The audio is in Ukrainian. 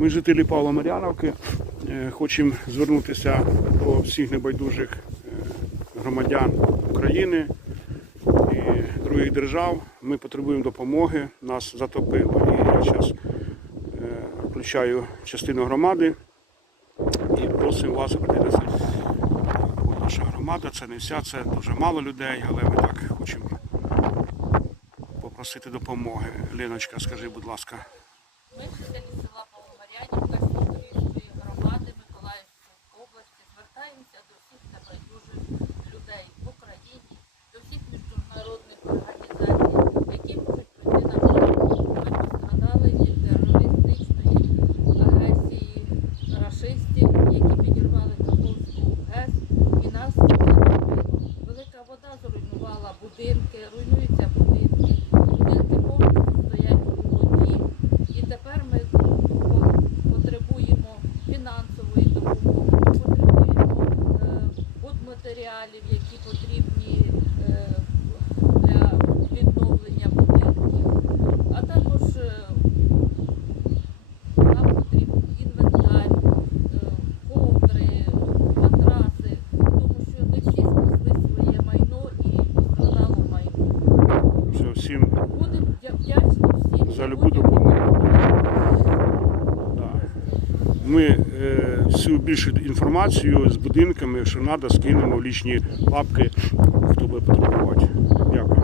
Ми, жителі Павла Мар'яновки, е, хочемо звернутися до всіх небайдужих е, громадян України і других держав. Ми потребуємо допомоги, нас затопило. І я зараз включаю частину громади і просимо вас прийти наша громада, це не вся, це дуже мало людей, але ми так хочемо попросити допомоги. Леночка, скажи, будь ласка. Ми жителі села Павломарянівка Сніговської громади Миколаївської області звертаємося до всіх небайдужих людей в Україні, до всіх міжнародних організацій, які можуть прийти на допомогу. Ми пострадали від терористичної агресії рашистів, які підірвали Каховську ГЕС і нас затопило. Велика вода зруйнувала будинки, руйнуються будинки. Будинки повністю стоять у воді. І тепер ми потребуємо фінансової допомоги, потребуємо е, будматеріалів, які потрібні е, для відновлення будинків. А також е, нам Всім За любу допомогу. ми е, всю більшу інформацію з будинками, що треба, скинемо в лічні папки, хто буде потребувати. Дякую.